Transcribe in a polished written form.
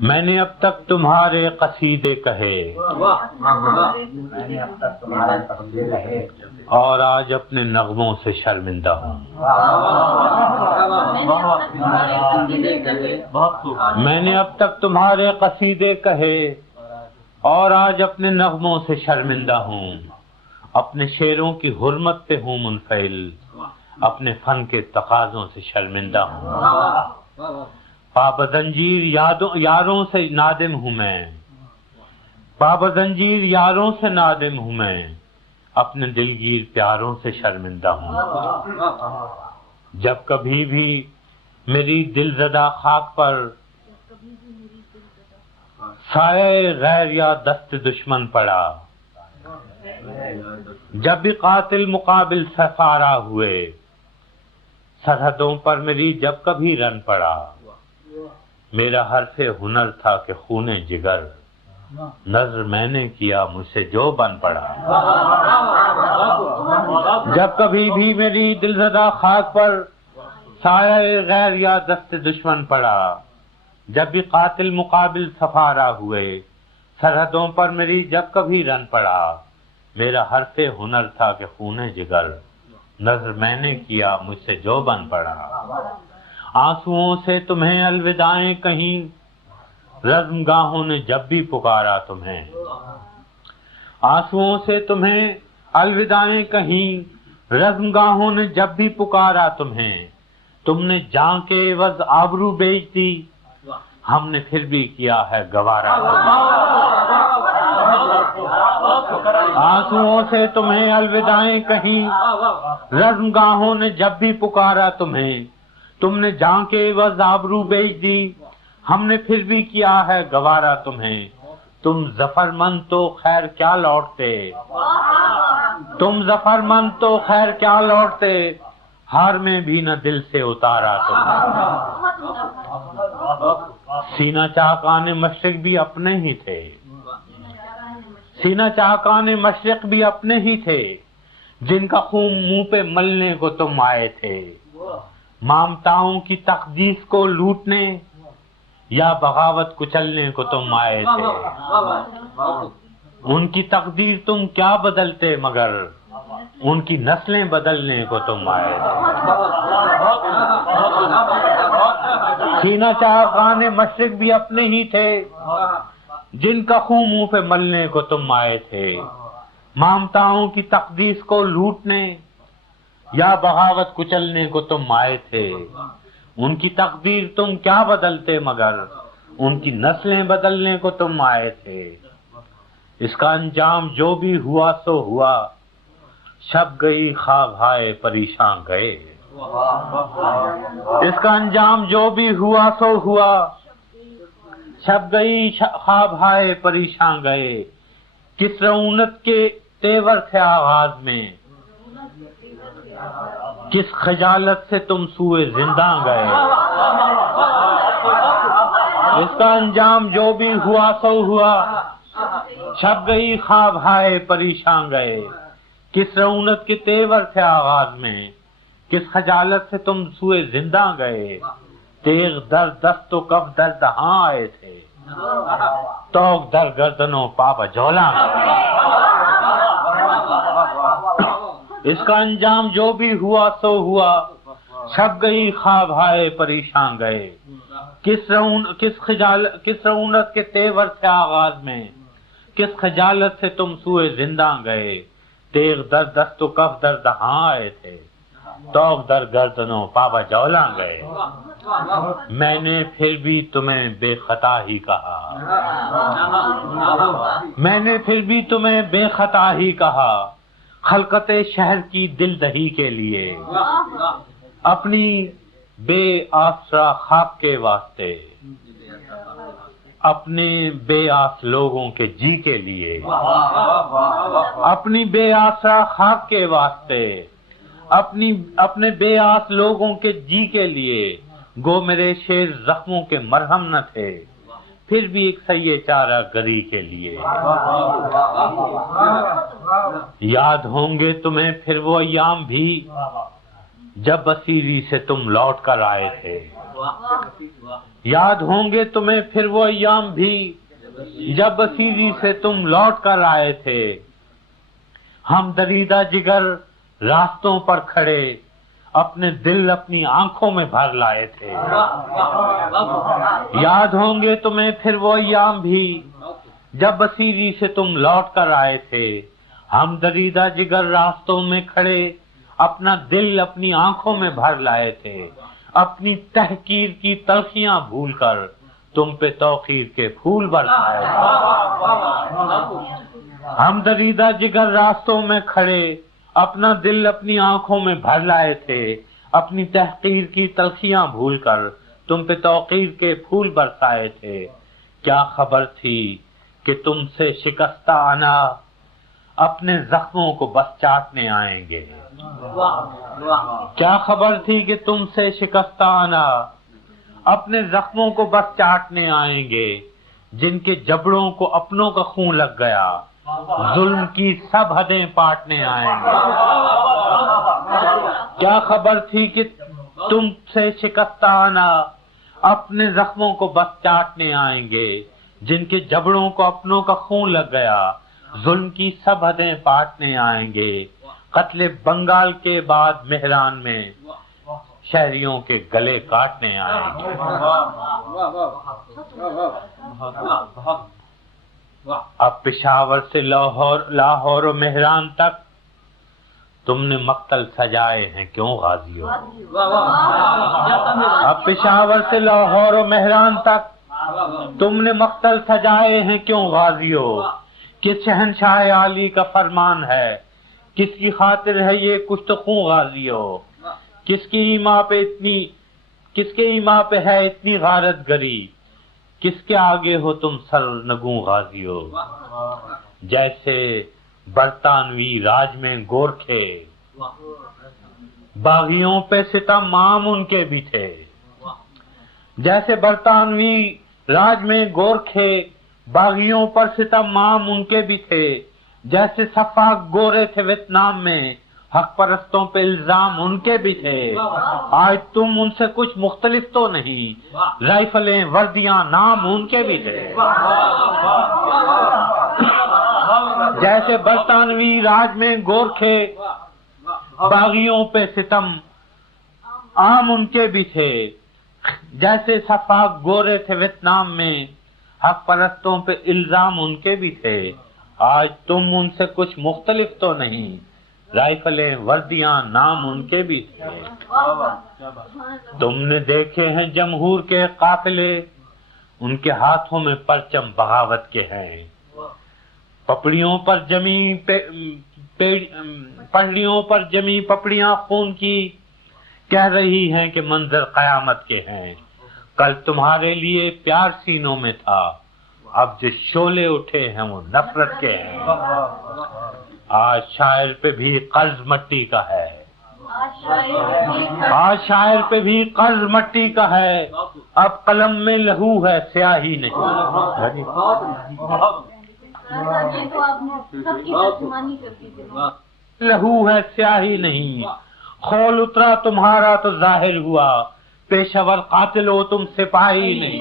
میں نے اب تک تمہارے قصیدے کہے اور آج اپنے نغموں سے شرمندہ ہوں. میں نے اب تک تمہارے قصیدے کہے اور آج اپنے نغموں سے شرمندہ ہوں. اپنے شعروں کی حرمت پہ ہوں منفعل، اپنے فن کے تقاضوں سے شرمندہ ہوں. پابزنجیر یاروں سے نادم ہوں میں، پابزنجیر یاروں سے نادم ہوں میں، اپنے دلگیر پیاروں سے شرمندہ ہوں. جب کبھی بھی میری دل زدہ خاک پر سایہ غیر یا دست دشمن پڑا، جب بھی قاتل مقابل سفارا ہوئے، سرحدوں پر میری جب کبھی رن پڑا، میرا حرف ہنر تھا کہ خون جگر، نظر میں نے کیا مجھ سے جو بن پڑا. جب کبھی بھی میری دلزدہ خاک پر سایہ غیر یا دست دشمن پڑا، جب بھی قاتل مقابل سفارا ہوئے، سرحدوں پر میری جب کبھی رن پڑا، میرا حرف ہنر تھا کہ خون جگر، نظر میں نے کیا مجھ سے جو بن پڑا. آنسوؤں سے تمہیں الوداعیں کہیں، رزم گاہوں نے جب بھی پکارا تمہیں. آنسوؤں سے تمہیں الوداعیں کہیں، رزم گاہوں نے جب بھی پکارا تمہیں. تم نے جان کے عوض آبرو بیچ دی، ہم نے پھر بھی کیا ہے گوارا. آنسوؤں سے تمہیں الوداعیں کہیں، رزم گاہوں نے جب بھی پکارا تمہیں. تم نے جان کے عوض آبرو بیچ دی، ہم نے پھر بھی کیا ہے گوارا تمہیں. تم ظفر مند تو خیر کیا لوٹتے، تم ظفر مند تو خیر کیا لوٹتے، ہار میں بھی نہ دل سے اتارا تمہیں. سینہ چاکان مشرق بھی اپنے ہی تھے، سینہ چاکان مشرق بھی اپنے ہی تھے، جن کا خون منہ پہ ملنے کو تم آئے تھے. مامتاؤں کی تقدیس کو لوٹنے یا بغاوت کچلنے کو تم آئے تھے. ان کی تقدیر تم کیا بدلتے مگر ان کی نسلیں بدلنے کو تم آئے تھے. سینہ چاکان مشرق بھی اپنے ہی تھے، جن کا خون منہ پہ ملنے کو تم آئے تھے. مامتاؤں کی تقدیس کو لوٹنے یا بغاوت کچلنے کو تم آئے تھے. ان کی تقدیر تم کیا بدلتے مگر ان کی نسلیں بدلنے کو تم آئے تھے. اس کا انجام جو بھی ہوا سو ہوا، شب گئی خواب ہائے پریشان گئے. اس کا انجام جو بھی ہوا سو ہوا، شب گئی خواب ہائے پریشان گئے. کس رعونت کے تیور تھے آغاز میں، کس خجالت سے تم سوئے زندہ گئے. اس کا انجام جو بھی ہوا سو ہوا، شب گئی خواب ہائے پریشان گئے. کس رعونت کے تیور تھے آغاز میں، کس خجالت سے تم سوئے زندہ گئے. تیغ در دست و کف در دہاں آئے تھے، توق در گردنوں پاپا جولا. اس کا انجام جو بھی ہوا سو ہوا، چھپ گئی خواب ہائے پریشان گئے. کس رعونت کے تیور تھے آغاز میں، کس خجالت سے تم سوئے زندہ گئے. تیغ در دست و کف در دہاں آئے تھے، توق در گردنوں پاپا جولا گئے. میں نے پھر بھی تمہیں بے خطا ہی کہا، میں نے پھر بھی تمہیں بے خطا ہی کہا. خلقت شہر کی دل دہی کے لیے، اپنی بے آسرا خاک کے واسطے، اپنے بے آس لوگوں کے جی کے لیے، اپنی بے آسرا خاک کے واسطے، اپنے بے آس لوگوں کے جی کے لیے. گو میرے شیر زخموں کے مرہم نہ تھے، پھر بھی ایک سیے چارہ گری کے لیے. یاد ہوں گے تمہیں پھر وہ ایام بھی جب اسیری سے تم لوٹ کر آئے تھے. یاد ہوں گے تمہیں پھر وہ ایام بھی جب بسیری سے تم لوٹ کر آئے تھے، ہم دریدہ جگر راستوں پر کھڑے اپنے دل اپنی آنکھوں میں بھر لائے تھے۔ یاد ہوں گے تمہیں پھر وہ ایام بھی جب بسیری سے تم لوٹ کر آئے تھے، ہم دریدہ جگر راستوں میں کھڑے اپنا دل اپنی آنکھوں میں بھر لائے تھے، اپنی تحقیر کی تلخیاں بھول کر تم پہ توقیر کے پھول برسائے تھے۔ ہم دریدہ جگر راستوں میں کھڑے اپنا دل اپنی آنکھوں میں بھر لائے تھے، اپنی تحقیر کی تلخیاں بھول کر تم پہ توقیر کے پھول برسائے تھے۔ کیا خبر تھی کہ تم سے شکستہ انا اپنے زخموں کو بس چاٹنے آئیں گے؟ کیا خبر تھی کہ تم سے شکستہ انا اپنے زخموں کو بس چاٹنے آئیں گے، جن کے جبڑوں کو اپنوں کا خون لگ گیا، ظلم کی سب حدیں پاٹنے آئیں گے۔ کیا خبر تھی کہ تم سے شکستہ انا اپنے زخموں کو بس چاٹنے آئیں گے، جن کے جبڑوں کو اپنوں کا خون لگ گیا، ظلم کی سب حدیں پاٹنے آئیں گے۔ قتل بنگال کے بعد مہران میں شہریوں کے گلے کاٹنے آئیں گے۔ اب پشاور سے لاہور و مہران تک تم نے مقتل سجائے ہیں کیوں غازیوں؟ اب پشاور سے لاہور و مہران تک تم نے مقتل سجائے ہیں کیوں غازیوں؟ کس شہنشاہ عالی کا فرمان ہے، کس کی خاطر ہے یہ کشت خوں غازیوں؟ کس کے ایما پہ ہے اتنی غارت گری، کس کے آگے ہو تم سر نگوں غازیوں؟ جیسے برطانوی راج میں گورکھے باغیوں پہ ستم عام ان کے بھی تھے، جیسے برطانوی راج میں گورکھے باغیوں پر ستم عام ان کے بھی تھے، جیسے سفاک گورے تھے ویتنام میں حق پرستوں پہ الزام ان کے بھی تھے۔ آج تم ان سے کچھ مختلف تو نہیں، رائفلیں وردیاں نام ان کے بھی تھے۔ جیسے برطانوی راج میں گورکھے باغیوں پہ ستم عام ان کے بھی تھے، جیسے سفاک گورے تھے ویتنام میں حق پرستوں پہ الزام ان کے بھی تھے۔ آج تم ان سے کچھ مختلف تو نہیں، رائفلیں وردیاں نام ان کے بھی تھے۔ تم نے دیکھے ہیں جمہور کے قافلے، ان کے ہاتھوں میں پرچم بغاوت کے ہیں، پپڑیوں پر جمی پپڑیاں خون کی کہہ رہی ہیں کہ منظر قیامت کے ہیں۔ کل تمہارے لیے پیار سینوں میں تھا، اب جو شعلے اٹھے ہیں وہ نفرت کے ہیں۔ آج شاعر پہ بھی قرض مٹی کا ہے، آج شاعر پہ بھی قرض مٹی کا ہے، اب قلم میں لہو ہے سیاہی نہیں۔ لہو ہے سیاہی نہیں، خول اترا تمہارا تو ظاہر ہوا، پیشہ ور قاتل ہو تم سپاہی نہیں۔